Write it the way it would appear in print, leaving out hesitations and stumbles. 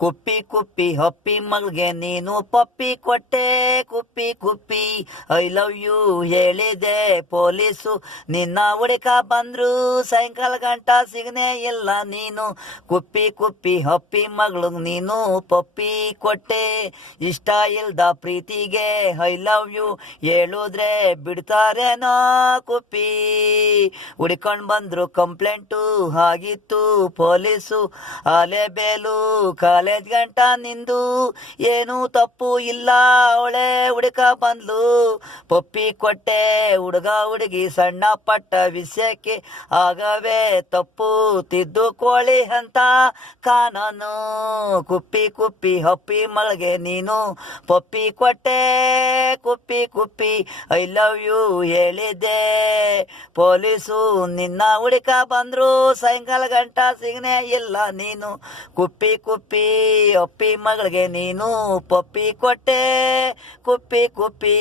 ಕುಪ್ಪಿ ಕುಪ್ಪಿ ಹಪ್ಪಿ ಮಗಳಿಗೆ ನೀನು ಪಪ್ಪಿ ಕೊಟ್ಟೆ ಕುಪ್ಪಿ ಕುಪ್ಪಿ ಐ ಲವ್ ಯು ಹೇಳಿದೆ ಪೊಲೀಸು ನಿನ್ನ ಹುಡುಕ ಬಂದ್ರು ಸಾಯಂಕಾಲ ಗಂಟ ಸಿಗನೆ ಇಲ್ಲ ನೀನು ಕುಪ್ಪಿ ಕುಪ್ಪಿ ಹಪ್ಪಿ ಮಗಳು ನೀನು ಪಪ್ಪಿ ಕೊಟ್ಟೆ ಇಷ್ಟ ಇಲ್ದ ಪ್ರೀತಿಗೆ ಐ ಲವ್ ಯು ಹೇಳಿದ್ರೆ ಬಿಡ್ತಾರೇನೋ ಕುಪ್ಪಿ ಹುಡ್ಕೊಂಡ್ ಬಂದ್ರು ಕಂಪ್ಲೇಂಟು ಆಗಿತ್ತು ಪೊಲೀಸು ಆಲೆ ಬೇಲು ಕಾಲೇಜ್ ಗಂಟ ನಿಂದು ಏನು ತಪ್ಪು ಇಲ್ಲ ಅವಳೆ ಹುಡುಕ ಬಂದ್ಲು ಪಪ್ಪಿ ಕೊಟ್ಟೆ ಹುಡುಗ ಹುಡುಗಿ ಸಣ್ಣ ಪಟ್ಟ ವಿಷಯಕ್ಕೆ ಆಗವೇ ತಪ್ಪು ತಿದ್ದುಕೊಳ್ಳಿ ಅಂತ ಕಾನೂನು ಕುಪ್ಪಿ ಕುಪ್ಪಿ ಹಪ್ಪಿ ಮಗಳಿಗೆ ನೀನು ಪಪ್ಪಿ ಕೊಟ್ಟೆ ಕುಪ್ಪಿ ಕುಪ್ಪಿ ಐ ಲವ್ ಯು ಹೇಳಿದ್ದೆ ಪೊಲೀಸು ನಿನ್ನ ಹುಡುಕ ಬಂದ್ರು ಸಾಯಂಕಾಲ ಗಂಟ ಸಿಗನೆ ಇಲ್ಲ ನೀನು ಕುಪ್ಪಿ ಕುಪ್ಪಿ ಅಪ್ಪಿ ಮಗಳಿಗೆ ನೀನು ಪಪ್ಪಿ ಕೊಟ್ಟೆ ಕುಪ್ಪಿ ಕುಪ್ಪಿ